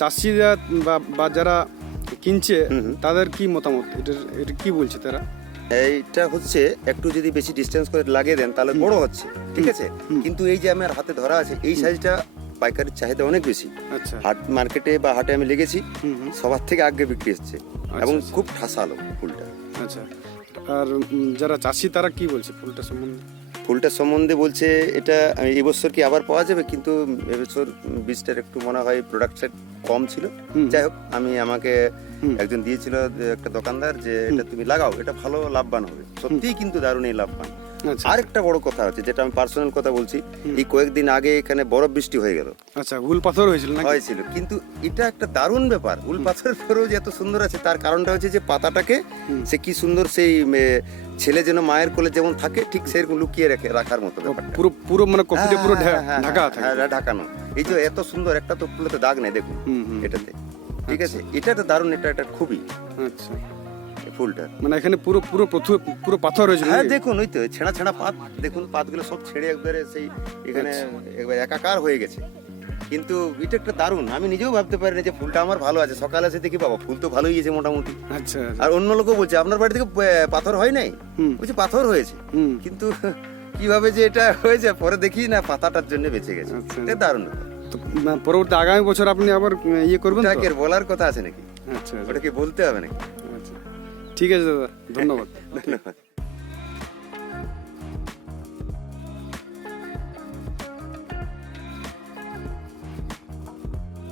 চাষিরা বা যারা কিনছে তাদের কি মতামত, এটা কি বলছে তারা? এইটা হচ্ছে একটু যদি বেশি ডিস্টেন্স করে লাগিয়ে দেন তাহলে বড় হচ্ছে, ঠিক আছে, কিন্তু এই যে আমার হাতে ধরা আছে এই সাইজটা পাইকারির চাহিদা অনেক বেশি। আচ্ছা, হাট মার্কেটে বা হাটে আমি লেগেছি, সবার থেকে আগে বিক্রি হচ্ছে এবং আচ্ছা। খুব ঠাসালো ফুলটা। আচ্ছা, আর যারা চাষি তারা কি বলছে ফুলটা সম্বন্ধে? ফুলটার সম্বন্ধে বলছে এটা এবছর কি আবার পাওয়া যাবে, কিন্তু এবছর বীজটার একটু মনে হয় প্রোডাকশন কম ছিল। যাই হোক, আমাকে একজন দিয়েছিল একটা দোকানদার যে এটা তুমি লাগাও, এটা ভালো লাভবান হবে। সত্যিই কিন্তু দারুণই লাভবান। আচ্ছা, আরেকটা বড় কথা আছে যেটা আমি পার্সোনাল কথা বলছি, এই কয়েকদিন আগে এখানে বরফ বৃষ্টি হয়ে গেল, আচ্ছা, উল পাথর হয়েছিল না? হয়েছিল, কিন্তু এটা একটা দারুণ ব্যাপার। উল পাথরের পরেও যে এত সুন্দর আছে তার কারণটা হচ্ছে যে পাতাটাকে সে কি সুন্দর সেই ছেলে যেন মায়ের কোলে যেমন থাকে ঠিক সেরকম লুকিয়ে রাখার মতো ব্যাপারটা। পুরো পুরো মানে কপিটা পুরো ঢাকা থাকে। ঢাকানো। এই যে এত সুন্দর, একটা তো ফুলেতে দাগ নেই দেখুন এটাতে, ঠিক আছে, এটা তো দারুণ, এটা খুবই। আচ্ছা, ফুলটা মানে এখানে পুরো পুরো পুরো পাথর হয়েছিল? হ্যাঁ, দেখুন ওই তো ছেঁড়া ছেঁড়া পাত, দেখুন পাতগুলো সব ছেড়ে একবারে সেই এখানে একবার একাকার হয়ে গেছে। কিন্তু এটা একটা দারুণ, আমি নিজেও ভাবতে পারি না যে ফুলটা আমার ভালো আছে। সকালে এসে দেখি বাবা ফুল তো ভালোই আছে মোটামুটি। আচ্ছা, আর অন্য লোকও বলছে আপনার বাড়ি থেকে পাথর হয় নাই, বলছে পাথর হয়েছে, কিন্তু কিভাবে যে এটা হয়েছে পরে দেখি না পাতাটার জন্য বেঁচে গেছে। আচ্ছা। এটা দারুণ। তো পরবর্তী আগামী বছর আপনি আবার ইয়ে করবেন তো? ওটাকে বলার কথা আছে নাকি? আচ্ছা, ওটাকে বলতে হবে নাকি? আচ্ছা, ঠিক আছে দাদা, ধন্যবাদ। ধন্যবাদ।